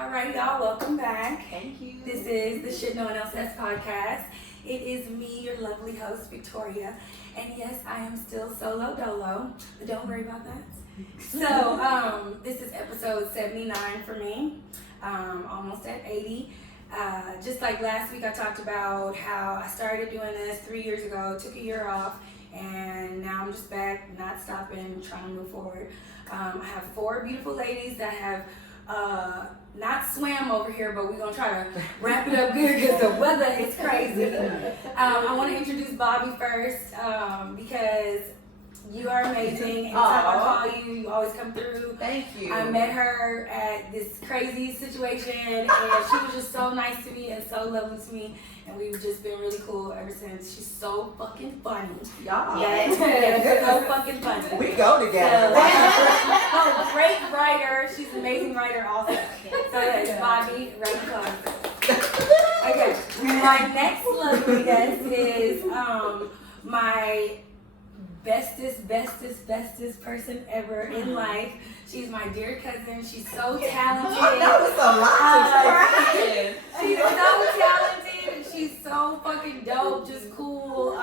All right, y'all, welcome back. Thank you. This is the Shit No One Else Says podcast. It is me, your lovely host, Victoria. And yes, I am still solo dolo, but don't worry about that. So, this is episode 79 for me, almost at 80. Just like last week, I talked about how I started doing this 3 years ago, took a year off, and now I'm just back, not stopping, trying to move forward. I have 4 beautiful ladies that have not swam over here, but we're going to try to wrap it up good because the weather is crazy. I want to introduce Bobbi first because you are amazing. Anytime I call you, you always come through. Thank you. I met her at this crazy situation, and she was just so nice to me and so lovely to me, and we've just been really cool ever since. She's so fucking funny. Y'all. Yes, so fucking funny. We go together. So, great writer. She's an amazing writer also. So yes, Bobbi, right closet. Okay, my next lovely guest is my bestest person ever in life. She's my dear cousin. She's so talented. That was a lot to say. She's so talented. She's so fucking dope. Just cool.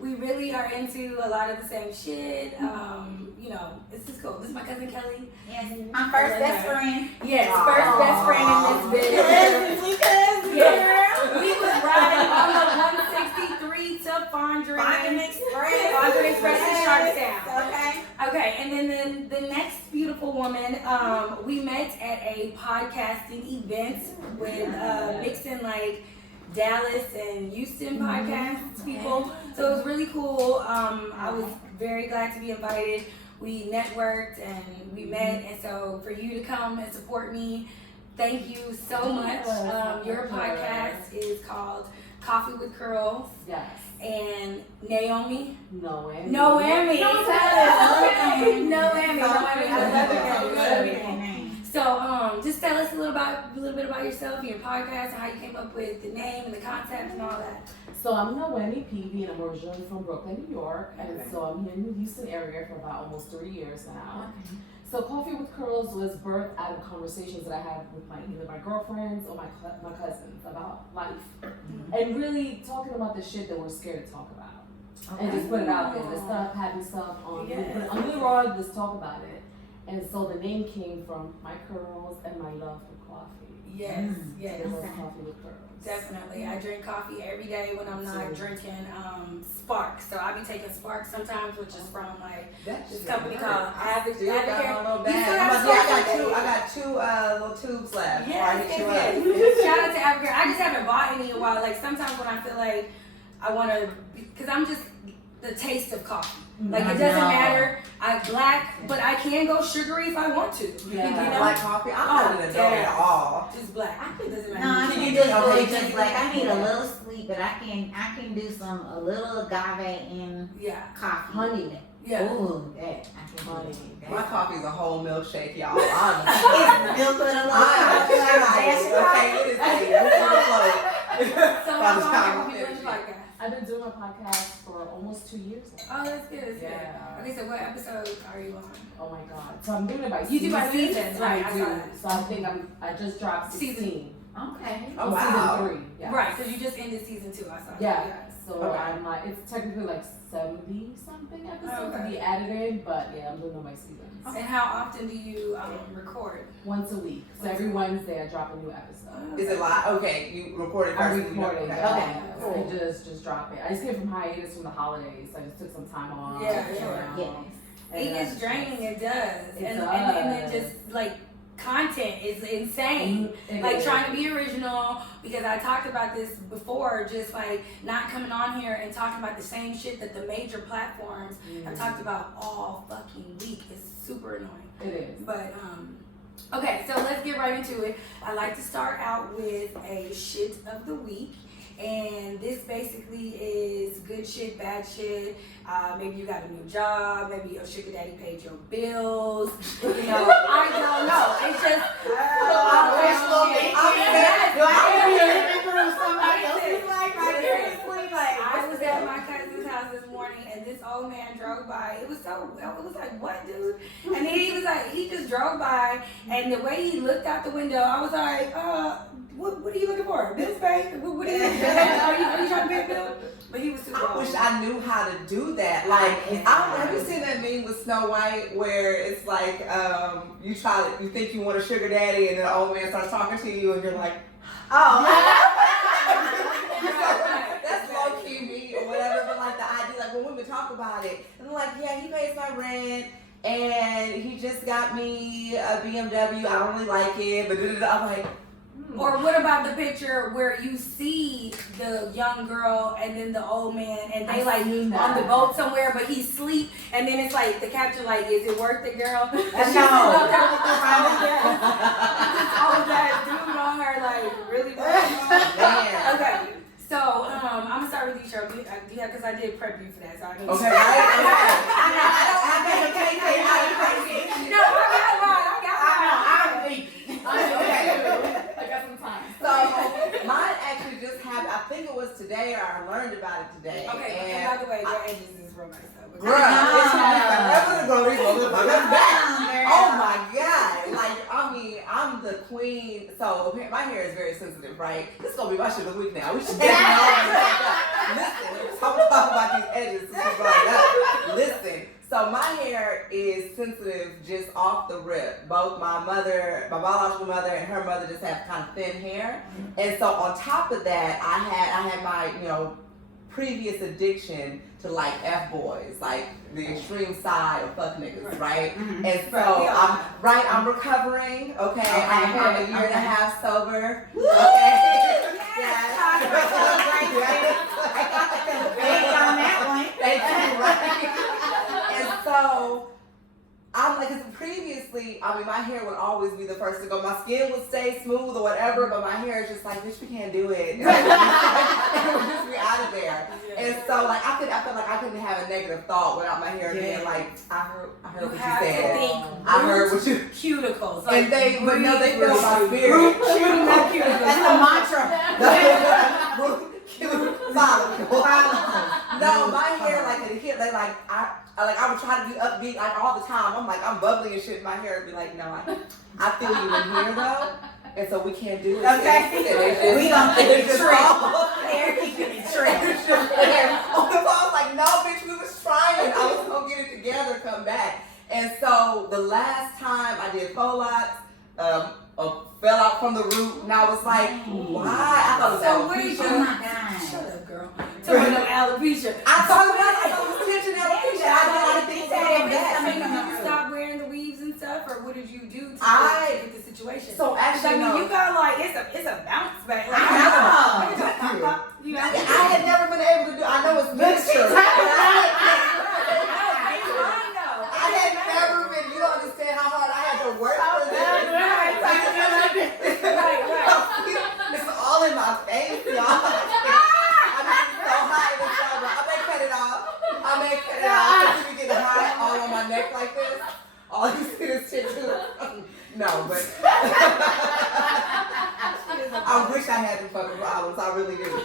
We really are into a lot of the same shit. You know, this is cool. This is my cousin Kelly. Yes, my first best friend. Yes, first best friend in this bitch. Yes, we was riding on the 163 to Fondren Express in Sharpstown. Okay, and then the next beautiful woman, we met at a podcasting event with mixing like Dallas and Houston podcast people. So it was really cool. I was very glad to be invited. We networked and we met, and so for you to come and support me, thank you so much. Your podcast is called Coffee with Curls. Yes. And Naomi. Noemi. So, just tell us a little bit about yourself and your podcast and how you came up with the name and the concept and all that. So I'm Noemi Peavy, and I'm originally from Brooklyn, New York, and so I'm here in the Houston area for about almost 3 years now. Okay. So Coffee with Curls was birthed out of conversations that I had with either my girlfriends or my cousins about life, and really talking about the shit that we're scared to talk about, and just put it out there. The stuff, having stuff on Leroy, just talk about it. And so the name came from my curls and my love for coffee. Yes. Coffee with Curls. Definitely. I drink coffee every day when I'm not drinking Spark. So I be taking Spark sometimes, which is from like this company called Advocare. I got two little tubes left. Yes. Shout out to Advocare. I just haven't bought any in a while. Like sometimes when I feel like I want to, because I'm just the taste of coffee. Like it doesn't matter. I'm black, but I can go sugary if I want to. Yeah. You know? Black coffee? I'm not an adult at all. Just black. It doesn't matter. No, I can just like I need a little sweet, but I can do a little agave in coffee. Honey. Yeah. Ooh, that I can honey. My coffee is a whole milkshake, y'all. It's milk with a little So how long have you been doing the podcast? I've been doing my podcast for almost 2 years now. Oh, that's good. Yeah. Okay, so what episode are you on? Oh my God. So I'm doing it by You seasons. do by seasons, right? I do. So I think I just dropped 16. Season. Okay. Oh, wow. Season 3. Yeah. Right, so you just ended season 2, I saw. Yeah. So I'm like, it's technically like 70 something episodes to be added in, but yeah, I'm doing all my seasons. And how often do you record? Once a week. So every Wednesday I drop a new episode. Is it live? Okay, you recorded first. I'm recording. Okay. Cool. I just drop it. I just came from hiatus from the holidays, so I just took some time off. Yeah. It gets draining, it does. And then just like content is insane. Like trying to be original, because I talked about this before, just like not coming on here and talking about the same shit that the major platforms have talked about all fucking week. It's super annoying. It is. But okay, so let's get right into it. I like to start out with a shit of the week. And this basically is good shit, bad shit. Maybe you got a new job. Maybe your sugar daddy paid your bills. You know, I don't know. It's just. I was at my cousin's house this morning, and this old man drove by. It was like, what, dude? And then he was like, he just drove by, and the way he looked out the window, I was like, what are you looking for? Bills paid? What are you trying to pay a bill? But he was too I wish I knew how to do that. Like, have you seen that meme with Snow White where it's like, you think you want a sugar daddy, and then the old man starts talking to you, and you're like, oh. That's low key me or whatever. But like the idea, like when women talk about it, and they're like, yeah, he pays my rent, and he just got me a BMW. I don't really like it, but I'm like. Or what about the picture where you see the young girl and then the old man, and they like on the boat somewhere, but he's asleep, and then it's like the caption like, is it worth it, girl? And she's up there with this old ass dude on her, like really. Okay. So, I'm gonna start with you, Shirley. Yeah, because I did prep you for that, so I need Okay, I got some time. So, mine actually just happened, I think it was today, or I learned about it today. Okay, and by the way, your edges is real nice, though. Oh my God. Like, I mean, I'm the queen. So my hair is very sensitive, right? This is gonna be my shit of the week now. We should get it all Listen, I'm talking about these edges since you brought it up. Listen. So my hair is sensitive just off the rip. Both my biological mother and her mother just have kind of thin hair. And so on top of that, I had my, previous addiction to like F-boys, like the extreme side of fuck niggas, right? Mm-hmm. And so I'm recovering, okay? I'm a year and a half sober, okay? Yes. On that one. Thank you, right? And so I'm like, because previously, I mean, my hair would always be the first to go. My skin would stay smooth or whatever, but my hair is just like, bitch, we can't do it. And it would just be out of there. And so, like, I felt like I couldn't have a negative thought without my hair being like, I heard what you said. I heard what you. Cuticles. Like, and they feel my spirit. That's the mantra. No, my hair like at a hit, they like I would try to be upbeat like all the time. I'm like, I'm bubbly and shit in my hair and be like, no, I feel you in here though. And so we can't do it. Okay. We don't keep it straight. Hair keeping it straight. On the phone, I was like, no, bitch, we was trying. I was gonna get it together, come back. And so the last time I did faux locks, fell out from the root, and I was like, why? I thought it was alopecia. Oh my God. Shut up, girl. Talking about alopecia. I thought it was tension alopecia. I didn't think that. Did you stop wearing the weaves and stuff, or what did you do to get the situation? So actually, you got like it's a bounce back. Like, I had never been able to do. I know it's ministry. I had never been. You don't understand how hard I had to work for this. It's all in my face, y'all. I'm so hot in the summer. I may cut it off. If you get hot all on my neck like this, all you see is shit too. No, but I wish I had them fucking problems. I really do.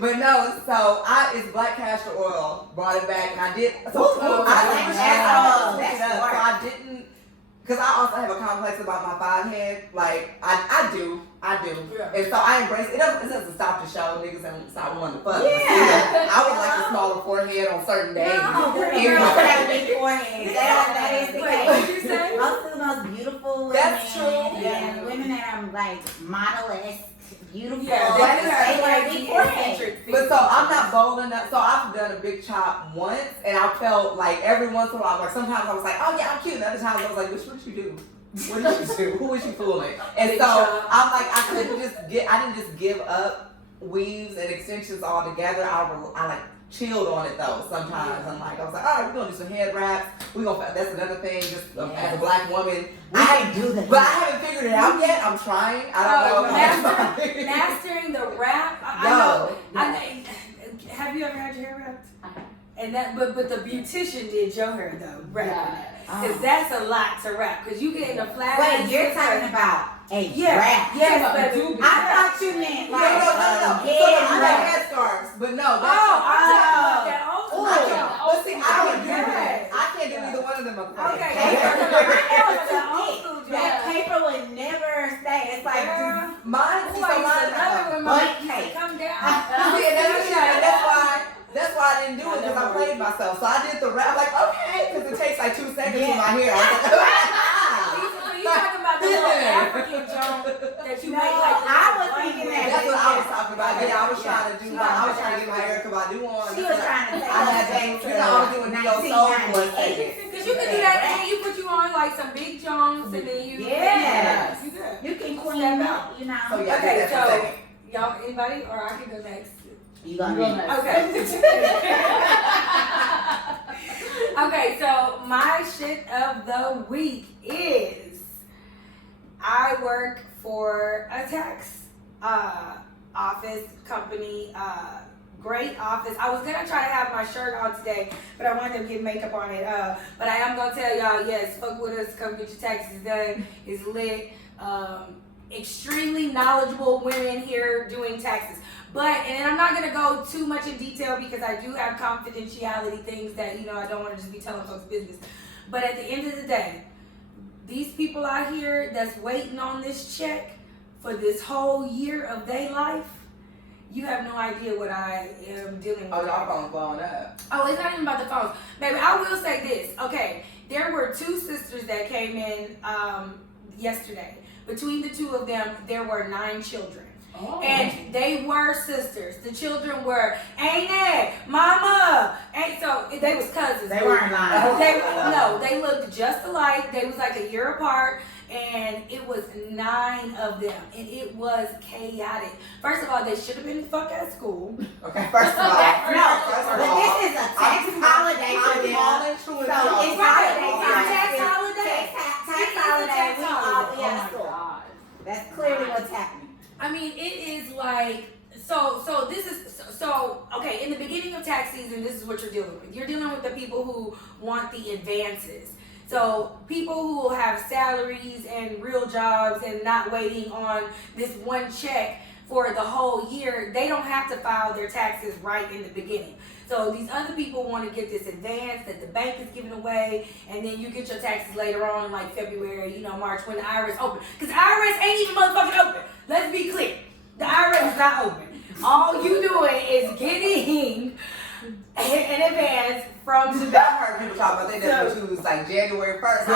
But no, so it's black castor oil. Brought it back, and I did. So I didn't. Because I also have a complex about my forehead. Like, I do. Yeah. And so I embrace it. It doesn't stop the show. Niggas don't stop wanting to fuck. Yeah. I would like a smaller forehead on certain days. No, pretty girls have a big forehead. That is the case. What did you say? Most of the most beautiful women. That's true. And women that are like model-esque, beautiful. Yeah, they have big forehead. But so I'm not bold enough. So I've done a big chop once, and I felt like every once in a while, like sometimes I was like, oh yeah, I'm cute. And other times I was like, bitch, what you do? What did you do? Who was you fooling? And so I'm like, I didn't just give up weaves and extensions altogether. I like chilled on it though. Sometimes I was like, all right, we're gonna do some head wraps. That's another thing. Just as a black woman, I can do that. But I haven't figured it out yet. I'm trying. I don't know. Mastering the wrap. I know. Have you ever had your hair wrapped? And but the beautician did your hair though, wrapping it. Because that's a lot to wrap. Because you get in a flat. Wait, you're talking about a wrap? Yes, but I thought you meant like no. I got headscarves, but no. I'm talking about that also. But see, I don't do that. I can't do either one of them. Okay. That paper would never stay. It's like mine. Come down. That's why I didn't do it because I played myself. So I did the rap like okay because it takes like 2 seconds for my hair. You talking about the little African jump that you make like I was thinking that. That's what I was talking about. Yeah, I was trying to do. I was trying to get my hair because I do on. She was trying to take I had to. You know, I was doing Neo Soul for a second. Because you can do that and you put you on like some big jumps and then you. Yes. You can clean up, you know. So yeah, okay, so y'all, anybody, or I can go next. You gonna go next. Okay. Okay, so my shit of the week is I work for a tax office company, great office. I was gonna try to have my shirt on today, but I wanted to get makeup on it. But I am gonna tell y'all, yes, fuck with us, come get your taxes done. It's lit. Extremely knowledgeable women here doing taxes. And I'm not gonna go too much in detail because I do have confidentiality things that, you know, I don't want to just be telling folks business. But at the end of the day, these people out here that's waiting on this check for this whole year of their life, you have no idea what I am dealing with. Oh, y'all phone's blowing up. Oh, it's not even about the phones. Baby, I will say this. Okay, there were 2 sisters that came in yesterday. Between the 2 of them, there were 9 children. Oh. And they were sisters. The children were, ain't it, mama? And so they was cousins. They weren't lying. They looked just alike. They was like a year apart. And it was 9 of them. And it was chaotic. First of all, they should have been the fuck at school. Okay, first of all. But this is a tax holiday for them. So it's holiday time. Tax holiday. Tax holiday. We all be at school. That's clearly what's happening. I mean, it is like, okay, in the beginning of tax season, this is what you're dealing with. You're dealing with the people who want the advances. So people who have salaries and real jobs and not waiting on this one check for the whole year, they don't have to file their taxes right in the beginning. So these other people want to get this advance that the bank is giving away, and then you get your taxes later on, like February, March, when the IRS open. Because the IRS ain't even motherfucking open. Let's be clear. The IRS is not open. All you doing is getting an advance from the bank. I heard people talk about they never choose like January 1st. Oh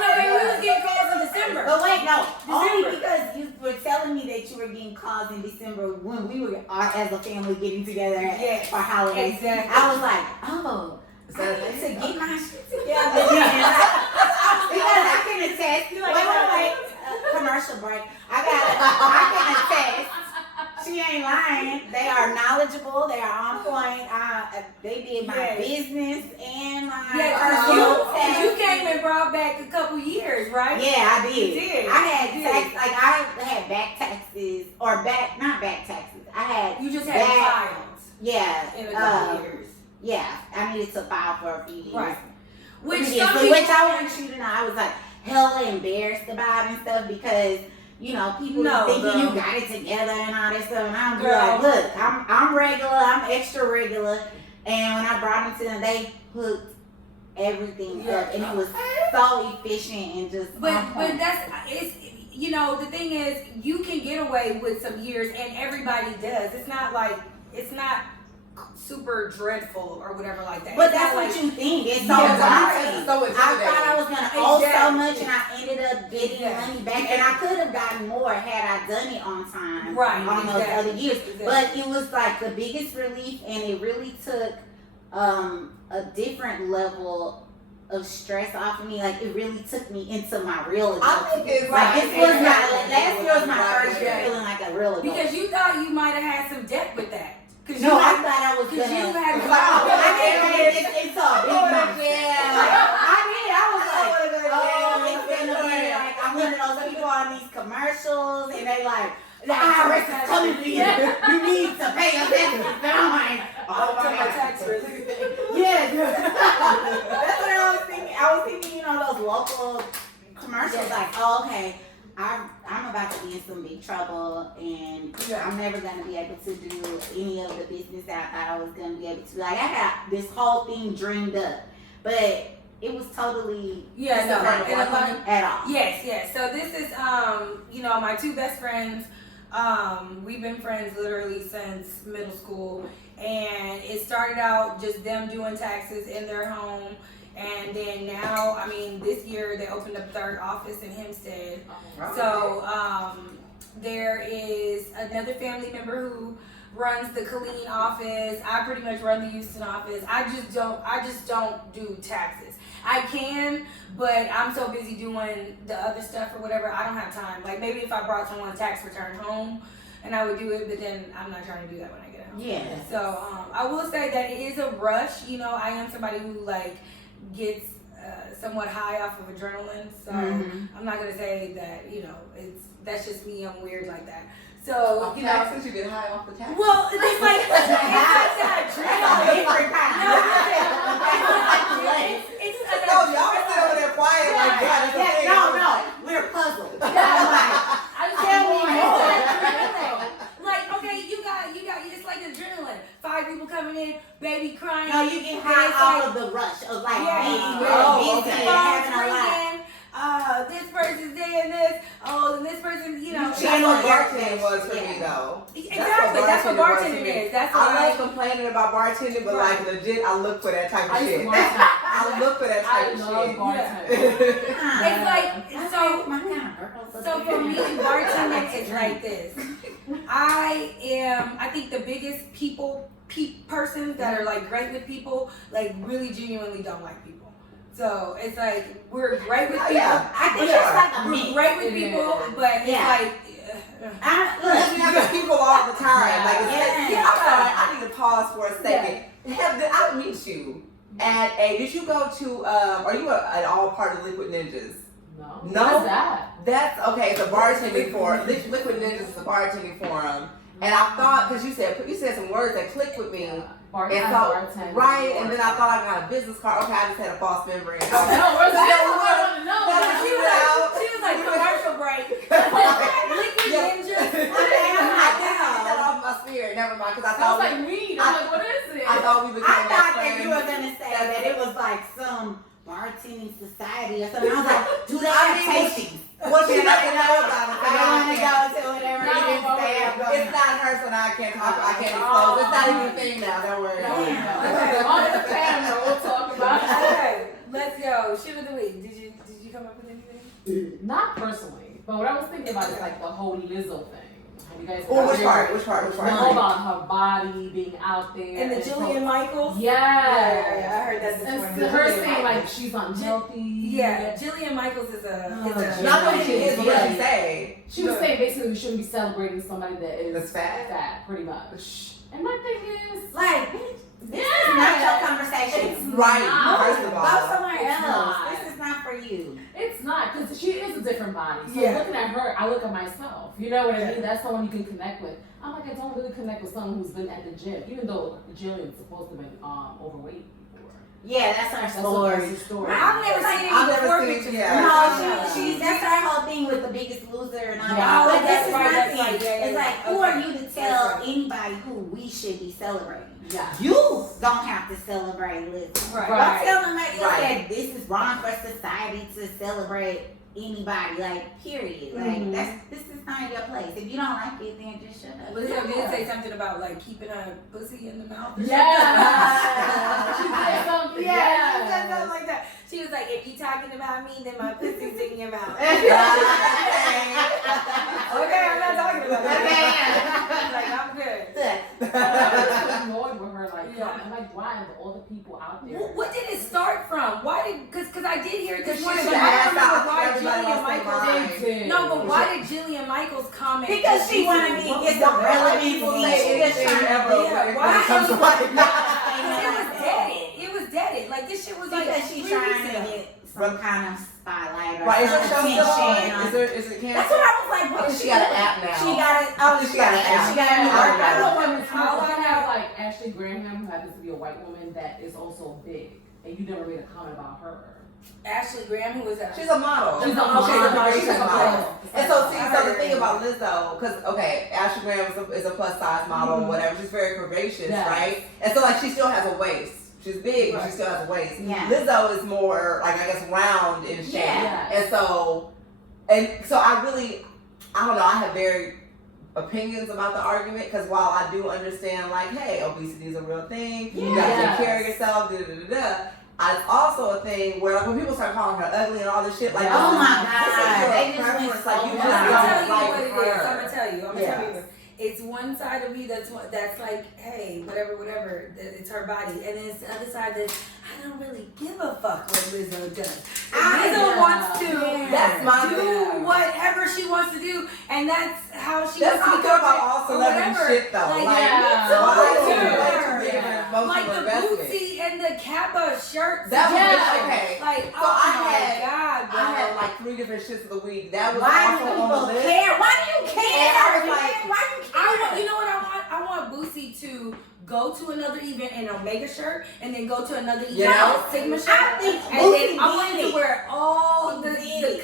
no, baby, we was getting calls in December. But wait, no. Only because you were telling me that you were getting calls in December when we were as a family getting together for holidays. Exactly. I was like, oh, I need to get my shit together. Because I can attest. Wait. Commercial break. I can attest. She ain't lying. They are knowledgeable. They are on point. They did my business and my you came and brought back a couple years, right? Yeah, I did. You did. I had back taxes not back taxes. You just had files. Yeah. In a couple years. Yeah, I needed to file for a few years. Right. Which I want you to know, I was like hella embarrassed about and stuff because people thinking you got it together and all that stuff, and I'm like, look, I'm regular, I'm extra regular, and when I brought them to them, they hooked everything up, and it was so efficient and just. But the thing is, you can get away with some years, and everybody does. It's not super dreadful or whatever like that. But that's what you think. It's so daunting. I thought I was gonna owe so much, and I ended up getting money back, and I could have gotten more had I done it on time, on those other years. But it was like the biggest relief, and it really took a different level of stress off of me. Like it really took me into my real adult. I think it's last year was my first year feeling like a real adult. Because you thought you might have had some debt with that. I thought I was gonna. You had it's a big month. I did. I was like, it's gonna be like I'm one of those people on these commercials, and they like, the IRS is coming for you. You need to pay your taxes. And I'm like, oh my God. Tax relief. Yeah. That's what I was thinking. I was thinking, those local commercials, like, oh, okay. I'm about to be in some big trouble, and I'm never going to be able to do any of the business that I thought I was going to be able to. Like, I had this whole thing dreamed up. but it was totally Yeah, no, not and working at all. Yes. So this is my two best friends. We've been friends literally since middle school, and it started out just them doing taxes in their home, and then now, I mean, this year they opened up third office in Hempstead. So there is another family member who runs the Killeen office. I pretty much run the Houston office. I just don't do taxes. I can, but I'm so busy doing the other stuff or whatever, I don't have time. Like maybe if I brought someone a tax return home and I would do it, but then I'm not trying to do that when I get home. Yeah. So I will say that it is a rush. You know, I am somebody who like gets somewhat high off of adrenaline. So I'm not gonna say that, you know, that's just me, I'm weird like that. So, you know, since you get high off the tax. well, it's like that No, y'all sit over there quiet like that. No, we're puzzled. Tell me more. Like, okay, you got, it's like adrenaline. 5 people coming in, baby crying. No, you get high off of the rush of like having a lot. This person's doing this. Oh, and this person, you know. That's what bartending was for me, though. Exactly. That's what bartending is. That's what I love complaining about bartending, but like legit, I look for that type of shit. I look for that type of shit. It's like so for me, bartending is like this. I think the biggest person that are like great with people, like really genuinely don't like people. So it's like we're great with people. I think it's like a we're great with people, but it's like we have people all the time. Like, I'm sorry, I need to pause for a second. I meet you at did you go to, are you at all part of Liquid Ninjas? No. What's that? That's, okay, it's a bartending forum. Liquid Ninjas is a bartending forum. And I thought, because you said some words that clicked with me. Right, and then I thought I got a business card. Okay, I just had a false memory. She was like commercial break. Liquid Ninjas. I did that off my spirit. Never mind, because I thought like me. I'm like, what is it? I thought we became I thought that friends. you were gonna say that it was like some bartending society or something. I was like, do they have tastings? Well, she doesn't know about it. I don't want to go to whatever you didn't say. It's not her, so now I can't talk. I can't expose. It's not even a thing now. Don't worry. Okay, on the camera, we'll talk about it. Okay, let's go. Shoot of the week. Did you come up with anything? Not personally, but what I was thinking about is like the whole Lizzo thing. You guys which part? Know about her body being out there. And the Jillian Michaels? Yeah, I heard that this morning. Her saying like she's unhealthy. Yeah, Jillian Michaels is a not what she is, but what she say. She was saying basically we shouldn't be celebrating somebody that's fat. Fat, pretty much. And my thing is like, this is not your conversation. It's right. First of all, go somewhere else. This is not for you. It's not, because she is a different body. So looking at her, I look at myself. You know what I mean? That's someone you can connect with. I'm like, I don't really connect with someone who's been at the gym, even though Jillian's supposed to have been overweight before. Yeah, that's her story. I've never seen it before. No, she's that's her whole thing with the Biggest Loser and all that. But this is my thing. It's like, who are you to tell anybody who we should be celebrating? Yeah. You don't have to celebrate Liz. Right. Don't tell them like that this is wrong for society to celebrate anybody, like, period. Like, this is not your place. If you don't like it, then just shut up. Lizzo did say something about like keeping her pussy in the mouth. Yeah. She said something. Yeah, she said something like that. She was like, if you talking about me, then my pussy's in your mouth. Okay, I'm not talking about that. Like, I'm good. I was annoyed with her. Like, I'm like, why of all the people out there? What did it start from? Because I did hear it this morning, but I I don't remember why Jillian Michaels. No, but why did Jillian Michaels comment? Because she wanted me to get the relevancy. It was deaded. Like, this shit was like. Because she's trying to get some kind of spotlight or right, some attention. Is it canceled? That's what I was like. What she got an app now. She got an app. She got a new I have like Ashley Graham, who happens to be a white woman that is also big, and you never made a comment about her. Ashley Graham, who is that? She's a model. She's a model. And so the thing about Lizzo, because Ashley Graham is a plus size model, whatever. She's very curvaceous, right? And so like she still has a waist. She's big, but Right. she still has a waist. Yeah. Lizzo is more like, I guess, round in shape. Yeah. And so I don't know, I have very opinions about the argument, because while I do understand, like, hey, obesity is a real thing, you gotta take care of yourself, it's also a thing where, like, when people start calling her ugly and all this shit, like, Oh my this God, is they your just went preference, like, so you far. just I'm don't gonna tell you like what it is. her. I'm gonna tell you. Yeah. It's one side of me that's like, hey, whatever. It's her body, and then it's the other side that I don't really give a fuck what Lizzo does. If Lizzo wants to That's my do whatever she wants to do, and that's how she That's wants how I to feel be about all celebrity shit, though. Like, Like, yeah. why is Yeah. it way too big of an emotional Like the investment? Bootsy and the Kappa shirts. That was together. okay. Like, So oh I my had- God, bro. I had like 3 different shits of the week. That was Why do also on the people list. care? Why do you care? And I was like, Why do you care? You know what I want? I want Boosie to go to another event in an Omega shirt, and then go to another event in a Sigma shirt. I think And Boosie then I want him did to wear all the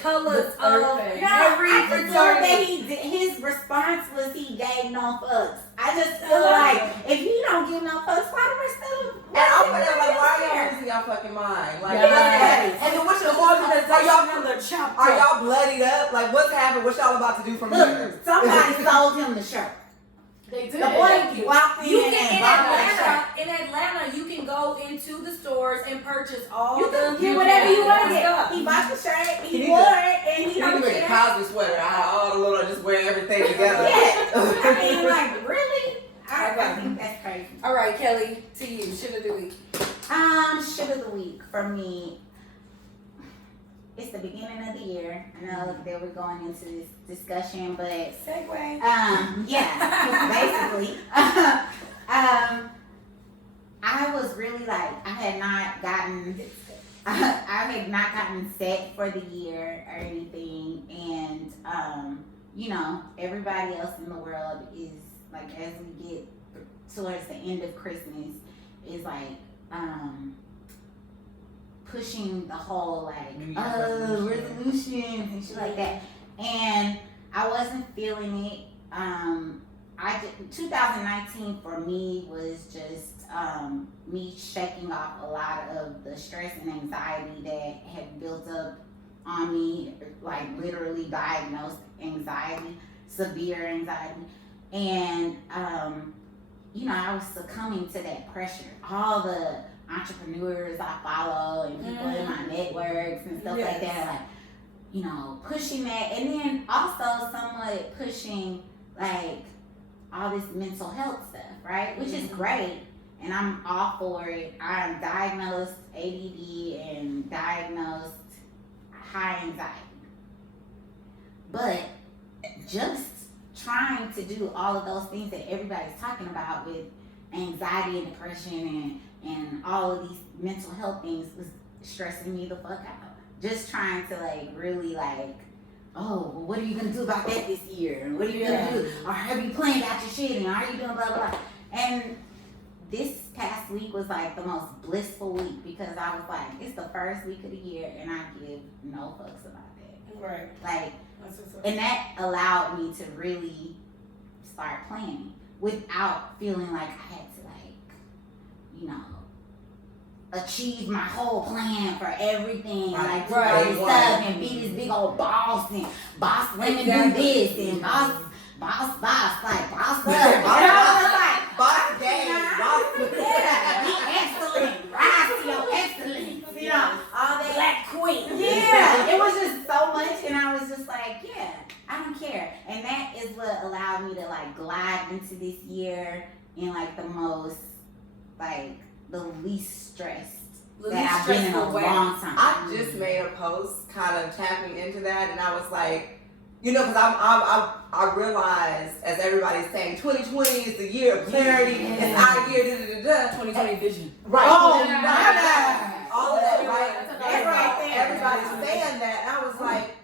colors of Perfect. No, every I just love fraternity. that his response was he gave no fucks. I just feel like if he don't give no fucks, why the rest of them? And I'm putting like, why are y'all losing y'all fucking mind? Like, Yes. what's happening? And then what's your are y'all bloodied up? Like, what's happening? What y'all about to do from here? Look, somebody sold him the shirt. They The did. boy walked in You and can bought that in Atlanta, you can go into the stores and purchase all shirt. You the can get whatever you want to stuff. get. He bought the shirt, He he wore need it, and he You can don't make a care. Cosby sweater out of all the little, just wear everything together. Yeah. I mean, like, really? I think that's crazy. All right, Kelly, to you, shit of the week. Shit of the week for me. It's the beginning of the year. I know that we're going into this discussion, but Segue. yeah, basically. I was really like, I had not gotten set for the year or anything, and everybody else in the world is like, as we get towards the end of Christmas, is like pushing the whole like resolutions and shit like that, and I wasn't feeling it. 2019 for me was just me shaking off a lot of the stress and anxiety that had built up on me, like literally diagnosed anxiety, severe anxiety, and I was succumbing to that pressure. All the entrepreneurs I follow and people in my networks and stuff like that, like, pushing that, and then also somewhat pushing like all this mental health stuff, right? Which is great, and I'm all for it. I'm diagnosed ADD and diagnosed high anxiety, but just trying to do all of those things that everybody's talking about with anxiety and depression and all of these mental health things was stressing me the fuck out. Just trying to like really like, oh, well, what are you gonna do about that this year? And what are you gonna do? Or have you planned out your shit? And are you doing blah blah blah? And this past week was like the most blissful week, because I was like, it's the first week of the year and I give no fucks about that. Right. Like, and that allowed me to really start planning without feeling like I had to achieve my whole plan for everything, like do all this stuff and be this big old boss and boss women do this and boss, like boss up. And I was like, boss game, be excellent, rise to your excellence, all that black queen. Yeah, it was just so much, and I was just like, yeah, I don't care. And that is what allowed me to like glide into this year in like the most, like the least stressed that I've been in a long time. I just made a post kind of tapping into that, and I was like, because I realized, as everybody's saying, 2020 is the year of clarity, it's our year, 2020 vision. Right. Oh, right. All of that, That's right there. Everybody's saying that, and I was like,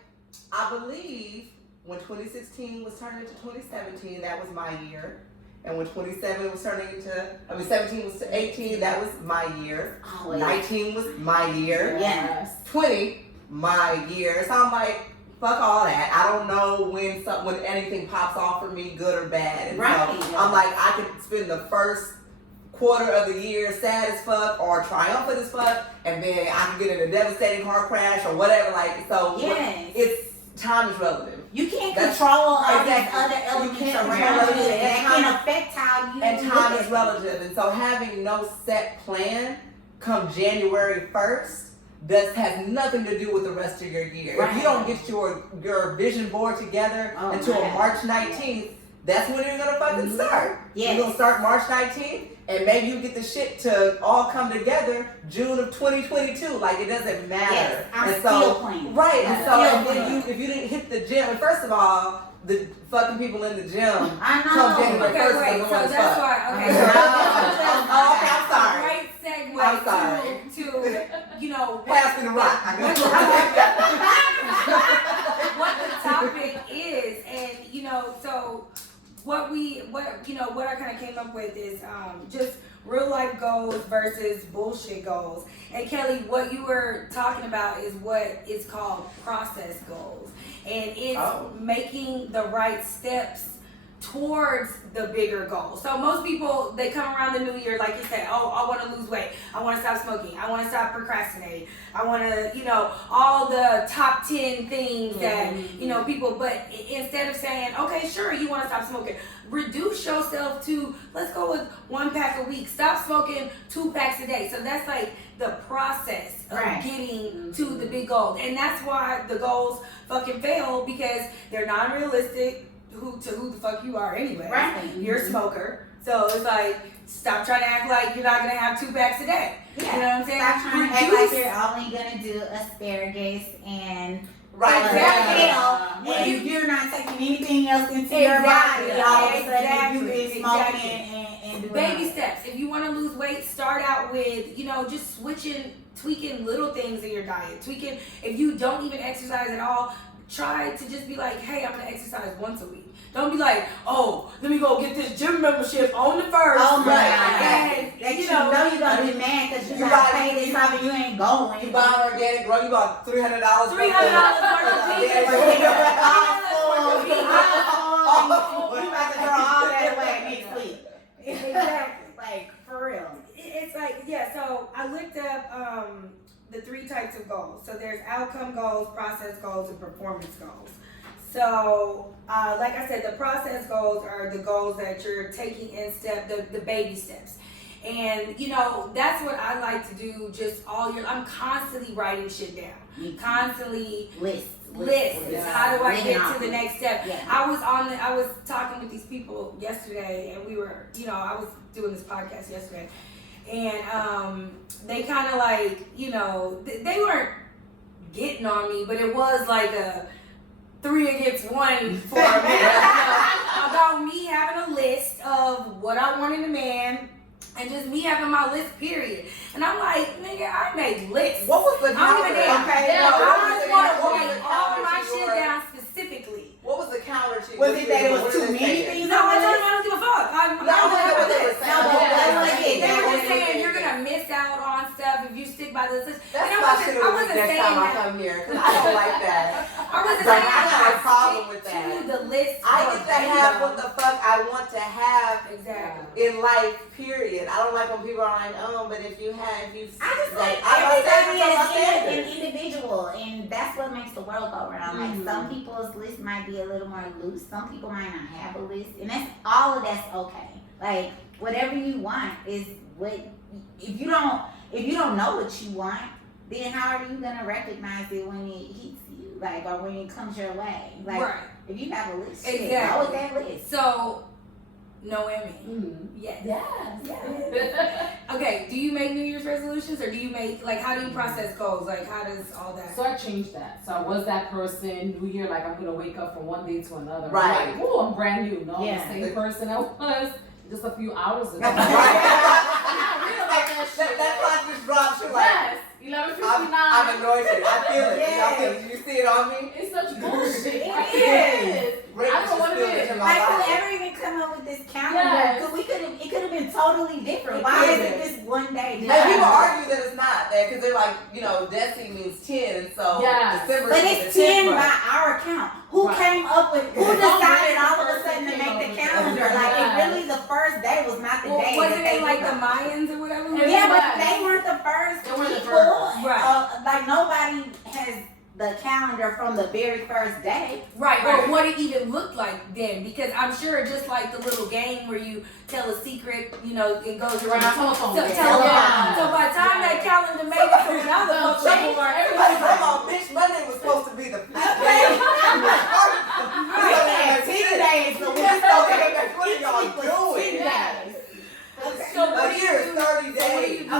I believe when 2016 was turning into 2017, that was my year. And when 27 was turning into, 17 was to 18, that was my year. Always. 19 was my year. Yes. 20, my year. So I'm like, fuck all that. I don't know when anything pops off for me, good or bad. And right. so I'm like, I could spend the first quarter of the year sad as fuck or triumphant as fuck, and then I can get in a devastating car crash or whatever. Like, so it's time is relative. You can't control all these other elements around you that can affect how you. And time is relative, and so having no set plan come January 1st. Has nothing to do with the rest of your year. Right. If you don't get your vision board together until March 19th, that's when you're gonna fucking start. Yes. You're gonna start March 19th, and maybe you get the shit to all come together June of 2022. Like, it doesn't matter. Yes, I'm still playing. Right, and so if you didn't hit the gym, and first of all, the fucking people in the gym come January 1st and go so that's why. Okay, okay, I'm sorry. Great segue I'm sorry. to you know, passing the rock. What the topic is, and you know, so what I kind of came up with is just real life goals versus bullshit goals. And Kelly, what you were talking about is what is called process goals, and it's making the right steps towards the bigger goal. So most people, they come around the new year, like you said, oh, I want to lose weight, I want to stop smoking, I want to stop procrastinating, I want to, you know, all the top 10 things that, you know, people, but instead of saying, okay, sure, you want to stop smoking, reduce yourself to, let's go with 1 pack a week, stop smoking 2 packs a day. So that's like the process of getting to the big goal. And that's why the goals fucking fail, because they're non-realistic. Who the fuck you are anyway. Right. You're a smoker. So it's like, stop trying to act like you're not going to have 2 packs a day. Yeah. You know what I'm saying? Stop trying to act like you're only going to do asparagus and exactly. And you're not taking anything else into your body. All of a sudden you've been smoking and doing baby steps. If you want to lose weight, start out with, you know, just tweaking little things in your diet. Tweaking, if you don't even exercise at all, try to just be like, hey, I'm gonna exercise once a week. Don't be like, oh, let me go get this gym membership on the 1st. Oh my God. And you know you're gonna be mad because you gotta pay this time and you ain't going. You buy organic grow, you bought $300 $300 worth of You about to throw all that away next week. Exactly. Like, for real. It's like, yeah, so I looked up the 3 types of goals. So there's outcome goals, process goals, and performance goals. So, like I said, the process goals are the goals that you're taking in the baby steps. And, you know, that's what I like to do just all year. I'm constantly writing shit down. Constantly lists. How do I get to the next step? Yeah. I was talking with these people yesterday, and we were, you know, I was doing this podcast yesterday. And they kind of like, you know, they weren't getting on me, but it was like a 3 against 1 for a minute, about me having a list of what I want in a man, and just me having my list, period. And I'm like, nigga, I made lists. What was the counter? I want to write all my shit down specifically. What was the counter to? Was it that it was too many things? No, I don't give a fuck. They were just saying you're gonna miss out on stuff if you stick by the list. That's my shit next time I come here, because I don't like that. I wasn't saying I got a problem with that. To the list. I get to have what the fuck I want to have in life, period. I don't like when people are like, oh, but if you I just like everybody is an individual, and that's what makes the world go around. Like some people's list might be a little more loose. Some people might not have a list, and that's okay. Like whatever you want is what. If you don't know what you want, then how are you gonna recognize it when it hits you? Like, or when it comes your way? Like, if you have a list, go with that list. So. No, Emmy. Yes. Okay, do you make New Year's resolutions, or do you make, like, how do you process goals? Like, how does all that? So I changed that. So I was that person, New Year, like, I'm going to wake up from one day to another. Right. I'm like, I'm brand new. No, I'm the same person I was just a few hours ago. That clock just dropped. You're like, 11:59. I'm anointed. I feel it. I feel it. You see it on me? It's such bullshit. It is. I don't know what it is. Like, whoever even come up with this calendar, because it could have been totally different. Why is it this one day? And people argue that it's not that, because they're like, you know, Desi means 10, and so December. But it's 10 by our count. Who came up with? Who decided all of a sudden to make the calendar? Like, it really, the first day was not the day. Wasn't it like the Mayans or whatever. Yeah, but they weren't the first people. Right. Like nobody has the calendar from the very first day. Right, or what it even looked like then, because I'm sure just like the little game where you tell a secret, you know, it goes around. Telephone. So by the time that calendar made it from another Everybody, come on, bitch. Monday was supposed to be the fifth day. Right. 10 days. So what are y'all doing? 10 days. So what A year is 30 days. So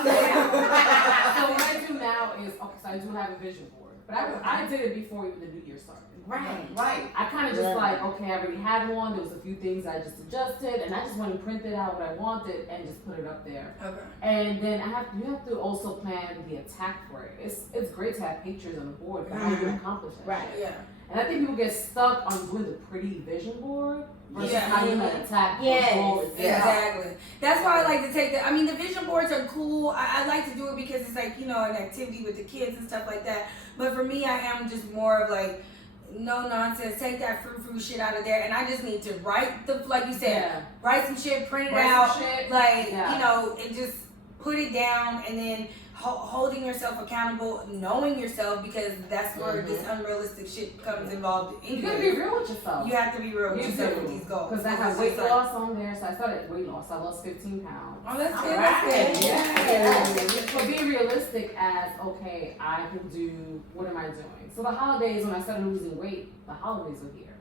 what I do now is, so I do have a vision board. But I did it before even the new year started. Right. I kind of just like, okay, I already had one. There was a few things I just adjusted, and I just went and printed out what I wanted and just put it up there. Okay. And then you have to also plan the attack for it. It's great to have pictures on the board, but how do you accomplish that? Right. Yeah. And I think people get stuck on doing the pretty vision board versus Yeah. how you can attack Yes. the goal itself. Exactly. That's why I like to take the vision boards are cool. I like to do it because it's like, you know, an activity with the kids and stuff like that. But for me, I am just more of like, no nonsense, take that frou shit out of there. And I just need to write like you said, write some shit, print it out. Like, you know, and just put it down and then holding yourself accountable, knowing yourself, because that's where this unrealistic shit comes involved. You gotta be real with yourself. You have to be real with yourself with these goals. Because I have weight loss on there, so I started weight loss. I lost 15 pounds. Oh, that's good. Right. That's good. But be realistic as, okay, I can do, what am I doing? So the holidays, when I started losing weight, the holidays were here.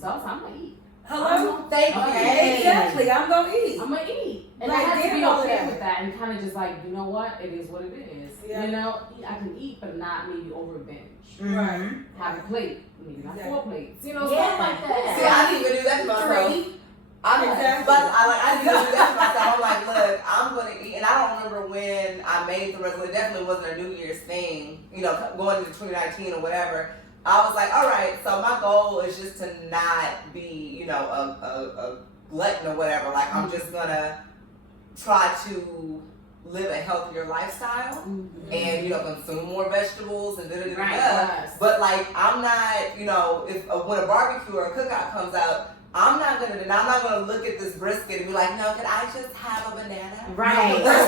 So I was like, I'm gonna eat. Hello? Thank you. Exactly. I'm gonna eat. I'm gonna eat. And Like, I had to be all okay that. with that and kind of just like, you know what? It is what it is. Yeah. You know, I can eat, but not maybe over binge. Right. Have a plate, maybe not Exactly. 4 plates. You know, Yeah. stuff like that. See, I didn't even do that to myself. I didn't even do that to myself. I'm like, look, I'm gonna eat, and I don't remember when I made the resolution. It definitely wasn't a New Year's thing, you know, going into 2019 or whatever. I was like, all right, so my goal is just to not be, you know, a glutton or whatever. Like, I'm just gonna try to live a healthier lifestyle and, you know, consume more vegetables and da-da-da-da. Right. But like, I'm not, you know, if when a barbecue or a cookout comes out, I'm not gonna look at this brisket and be like, no, can I just have a banana? Right. I'm gonna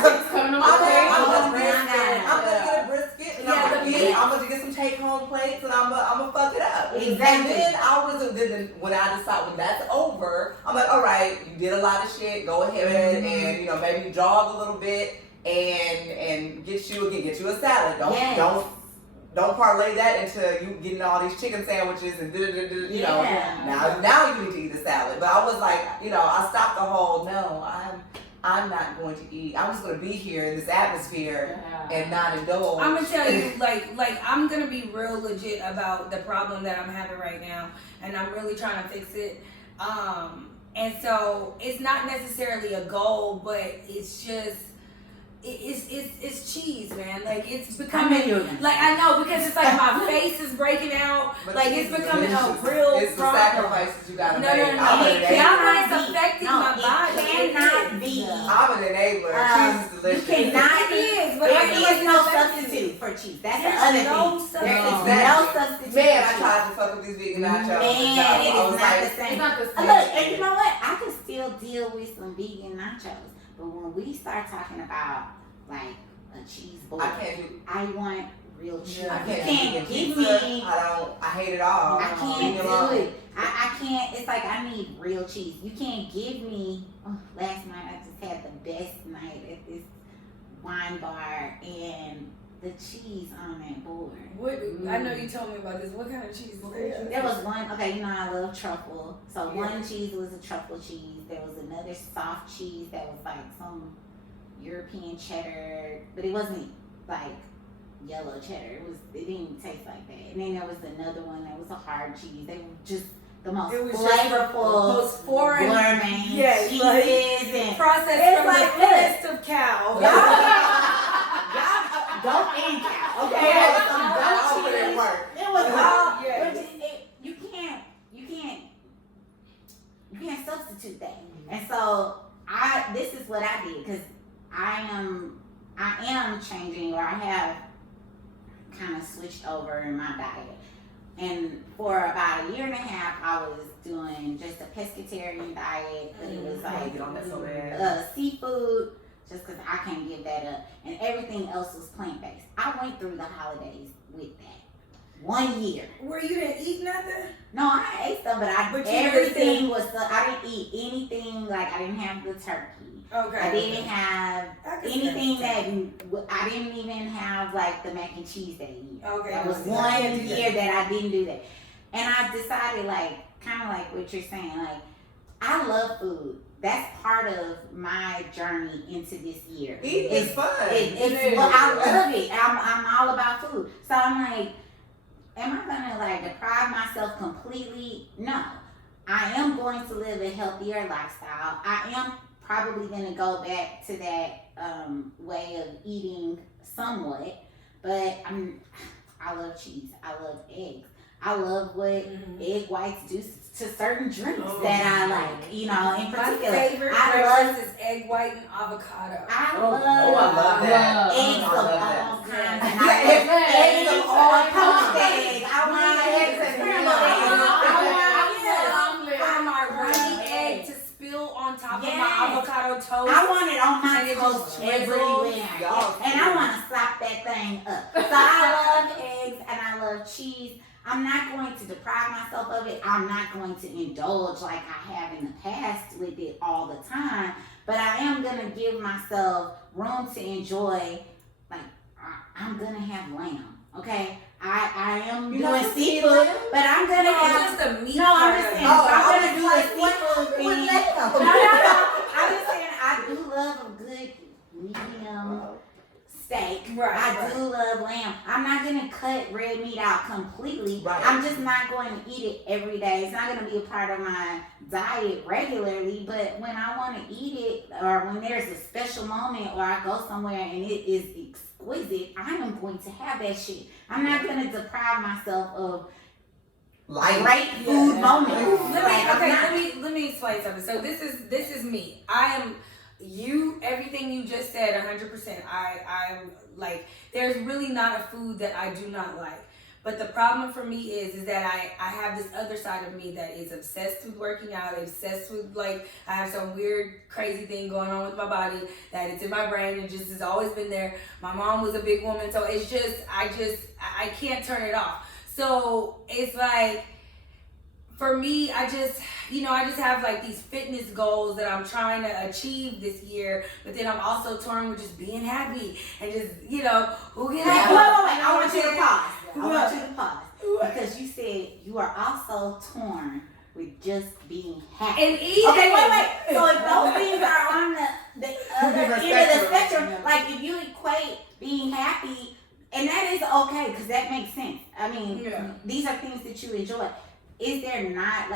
get a brisket and I'm gonna get some take home plates and I'm gonna fuck it up. Exactly. And then I'll resume. Then when I decide when that's over, I'm like, all right, you did a lot of shit. Go ahead and, you know, maybe jog a little bit and get you a salad. Don't parlay that into you getting all these chicken sandwiches and you know. Now you need to eat a salad. But I was like, you know, I stopped the whole. No, I'm not going to eat. I'm just going to be here in this atmosphere and not indulge. I'm gonna tell you, like I'm gonna be real legit about the problem that I'm having right now, and I'm really trying to fix it. And so it's not necessarily a goal, but it's just. It's cheese, man. Like it's becoming like I know because it's like my face is breaking out. But like it's becoming a real It's the problem. sacrifices you gotta make. It's affecting my body. It cannot be. I'm an enabler. Cheese is delicious. You cannot be. There is no substitute for cheese. That's the other thing. There is no substitute. Man, I tried to fuck with these vegan nachos. Man, it is not the same. It's not the same. Look, and you know what? I can still deal with some vegan nachos, but when we start talking about like a cheese bowl, I want real cheese. I You can't give me. I hate it all. I can't do it. I can't. It's like I need real cheese. You can't give me. Last night I just had the best night at this wine bar, and the cheese on that board. What? I know you told me about this. What kind of cheese was that? There was one. Okay, you know I love truffle. So one cheese was a truffle cheese. There was another soft cheese that was like some European cheddar, but it wasn't like yellow cheddar. It didn't taste like that. And then there was another one that was a hard cheese. They were just the most flavorful, most foreign, gourmet cheeses and processed it's from like the thinnest of cow. Goat and cow. Okay, it was all. You can't substitute that. And so this is what I did because I am changing, or I have kind of switched over in my diet. And for about a year and a half, I was doing just a pescatarian diet, but it was like get on that so bad. Seafood, just because I can't give that up. And everything else was plant-based. I went through the holidays with that. 1 year. Where you didn't eat nothing? No, I ate stuff, but everything was. I didn't eat anything. Like I didn't have the turkey. Okay. I didn't have anything that. I didn't even have like the mac and cheese they eat. Okay. That was 1 year that I didn't do that, and I decided kind of like what you're saying. Like I love food. That's part of my journey into this year. Eating is fun. I love it. I'm all about food. So I'm like. Am I gonna deprive myself completely? No. I am going to live a healthier lifestyle. I am probably gonna go back to that way of eating somewhat, but I love cheese. I love eggs. I love what egg whites do to certain drinks that I like. In particular. My favorite breakfast is egg white and avocado. I love that. Eggs of all kinds. Eggs of all kinds. kinds. I want eggs and I want my runny egg to spill on top of my avocado toast. I want it on my toast everywhere. And I want to slap that thing up. So I love eggs and I love cheese. I'm not going to deprive myself of it. I'm not going to indulge like I have in the past with it all the time. But I am going to give myself room to enjoy, I'm going to have lamb, okay? I am doing seafood, but I'm going to have... just a meat. No, I'm just saying, I'm going to do a seafood thing. No. I'm just saying, I do love a good medium steak. Right, I do love lamb. I'm not going to cut red meat out completely. Right. I'm just not going to eat it every day. It's not going to be a part of my diet regularly, but when I want to eat it or when there's a special moment or I go somewhere and it is exquisite, I am going to have that shit. I'm not going to deprive myself of great food moments. Let me explain something. So this is me. I am everything you just said 100%. I'm like, there's really not a food that I do not like. But the problem for me is that I have this other side of me that is obsessed with working out, obsessed with I have some weird crazy thing going on with my body that it's in my brain and just has always been there. My mom was a big woman, so it's just I can't turn it off. So it's for me, I just have these fitness goals that I'm trying to achieve this year, but then I'm also torn with just being happy and just, who can I? Wait, I want you to pause. Because you said you are also torn with just being happy. And eating. Okay, wait. So if those things are on the other end of the spectrum, if you equate being happy, and that is okay, because that makes sense. I mean, these are things that you enjoy. Is there not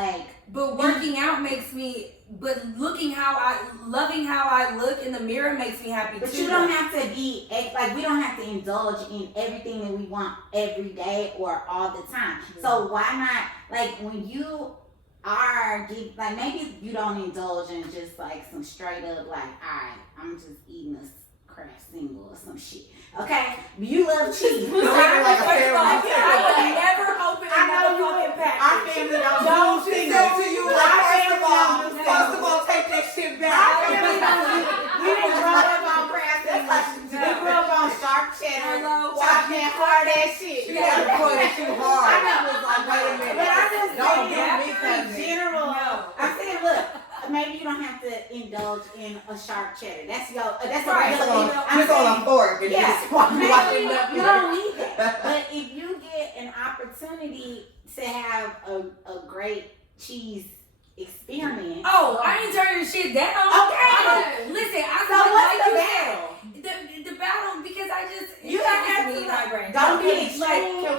But working out makes me, loving how I look in the mirror makes me happy too. But you don't have to be, we don't have to indulge in everything that we want every day or all the time. So why not, when you are, maybe you don't indulge in just some straight up, alright, I'm just eating a Kraft single or some shit. Okay? You love cheese. I would never open another fucking pack. Our family don't single to you. First of all, take that shit back. We didn't grow up on Kraft singles. We grew up on sharp cheddar, chocolate, hard ass shit. You gotta put it too hard. I know. Wait a minute. But I'm just saying, in general, I'm saying, look, maybe you don't have to indulge in a sharp cheddar. That's right. Just on a fork. And maybe you don't need that. But if you get an opportunity to have a great cheese experience. Oh, I ain't turning shit down. Okay. Listen, so what's the battle? The battle, because you don't have to my brain. Don't be extreme. Can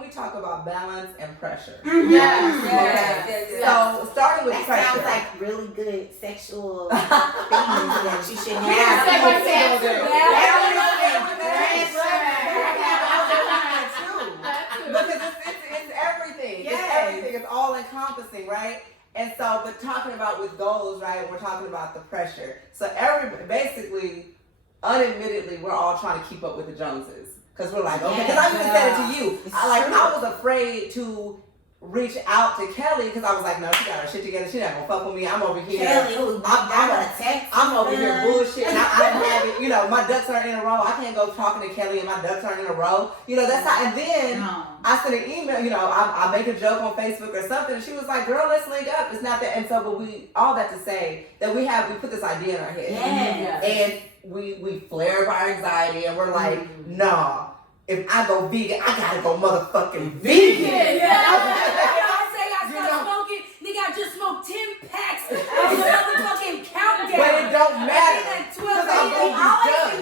we talk about balance and pressure? Mm-hmm. Yes. So starting with that pressure. sounds like really good sexual things that you should have. Because it's everything. It's everything. It's all encompassing, right? And so, but talking about with goals, right? We're talking about the pressure. So basically, unadmittedly, we're all trying to keep up with the Joneses. Because we're like, okay, because I even said it to you. I was afraid to reach out to Kelly because I was like, no, she got her shit together. She not gonna fuck with me. I'm over here. Kelly, I'm over here bullshitting. I don't have it. You know, my ducks aren't in a row. I can't go talking to Kelly and my ducks aren't in a row. You know, that's how. And then I sent an email. You know, I make a joke on Facebook or something. And she was like, girl, let's link up. It's not that. And so, but all that to say that we put this idea in our head. Yes. And we flare up our anxiety and we're like, nah. If I go vegan, I gotta go motherfucking vegan. I just smoked 10 packs of motherfucking countdown. But it don't matter.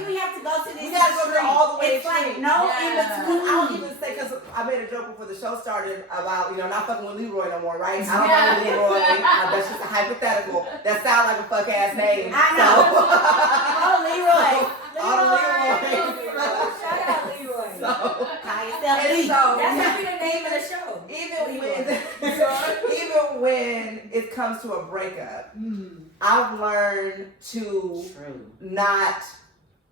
We have to go to this. We gotta go to all the way. It's like no in between. I don't even say because I made a joke before the show started about not fucking with Leroy no more, right? I don't know Leroy. That's just a hypothetical. That sounds like a fuck ass name. I know. Leroy. Shout out Leroy. That's gonna be the name of the show. Even when it comes to a breakup, I've learned to not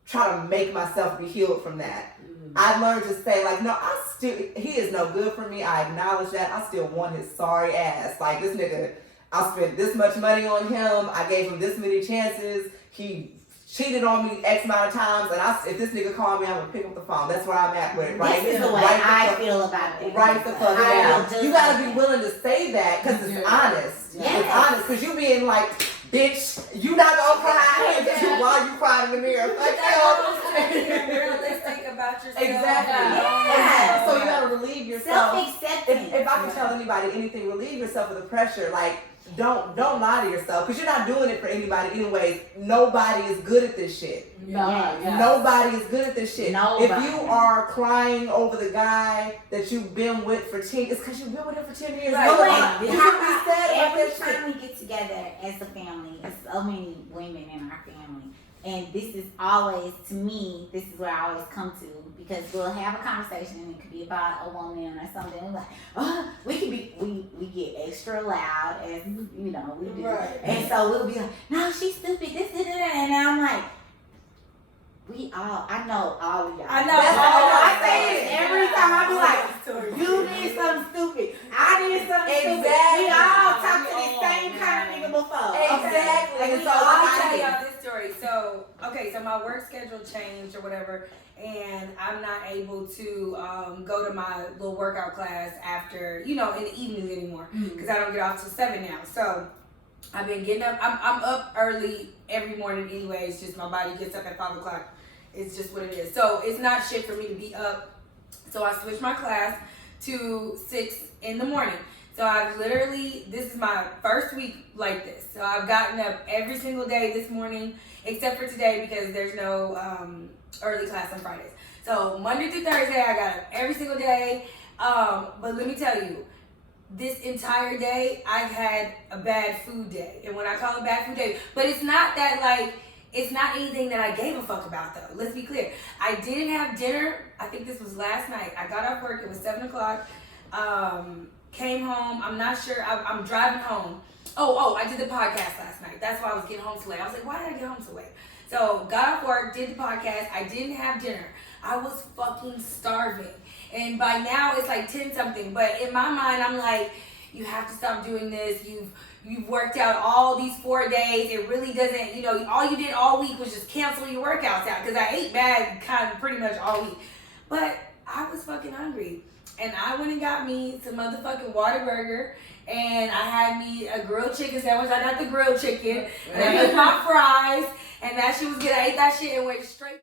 try to make myself be healed from that. I've learned to say like, no, he is no good for me. I acknowledge that. I still want his sorry ass. Like this nigga, I spent this much money on him. I gave him this many chances. He cheated on me X amount of times, and if this nigga called me, I'm gonna pick up the phone. That's where I'm at with it, right? This is the way I feel about it. Right the fuck down. You gotta be willing to say that because it's honest. Yes. It's honest because you being like, bitch, you not gonna cry while you crying in the mirror. Like, realistic about yourself. Exactly. Yeah. So you gotta relieve yourself. Self-acceptance. If I can tell anybody anything, relieve yourself of the pressure. Like, don't lie to yourself because you're not doing it for anybody anyway. Nobody is good at this shit. Nobody is good at this shit. Nobody. If you are crying over the guy that you've been with for 10 years, it's because you've been with him for 10 years. Every time we get together as a family, there's so many women in our family. And this is always, to me, this is where I always come to, because we'll have a conversation and it could be about a woman or something. We're like, we get extra loud as, we do. Right. And so we'll be like, no, she's stupid, this, and I'm like, I know all of y'all. I know. I say this every time. I be like, you did something stupid. I did something stupid. We all talk to the same kind of nigga before. Exactly. And so I'll tell y'all this story. So my work schedule changed or whatever, and I'm not able to go to my little workout class after, in the evenings anymore, because I don't get off till 7 now. So I've been getting up. I'm up early every morning anyway. It's just my body gets up at 5 o'clock. It's just what it is. So it's not shit for me to be up. So I switched my class to 6 in the morning. So I've literally, this is my first week like this. So I've gotten up every single day this morning, except for today because there's no early class on Fridays. So Monday through Thursday, I got up every single day. But let me tell you, this entire day, I've had a bad food day. And when I call it bad food day, but it's not that like, it's not anything that I gave a fuck about though. Let's be clear. I didn't have dinner. I think this was last night. I got off work. It was 7 o'clock. Came home. I'm not sure. I'm driving home. Oh, I did the podcast last night. That's why I was getting home so late. I was like, why did I get home so late? So got off work, did the podcast. I didn't have dinner. I was fucking starving. And by now it's like 10 something. But in my mind, I'm like, you have to stop doing this. You've worked out all these 4 days. It really doesn't, all you did all week was just cancel your workouts out. Because I ate bad kind of pretty much all week. But I was fucking hungry. And I went and got me some motherfucking Whataburger. And I had me a grilled chicken sandwich. I got the grilled chicken. And I put my fries. And that shit was good. I ate that shit and went straight.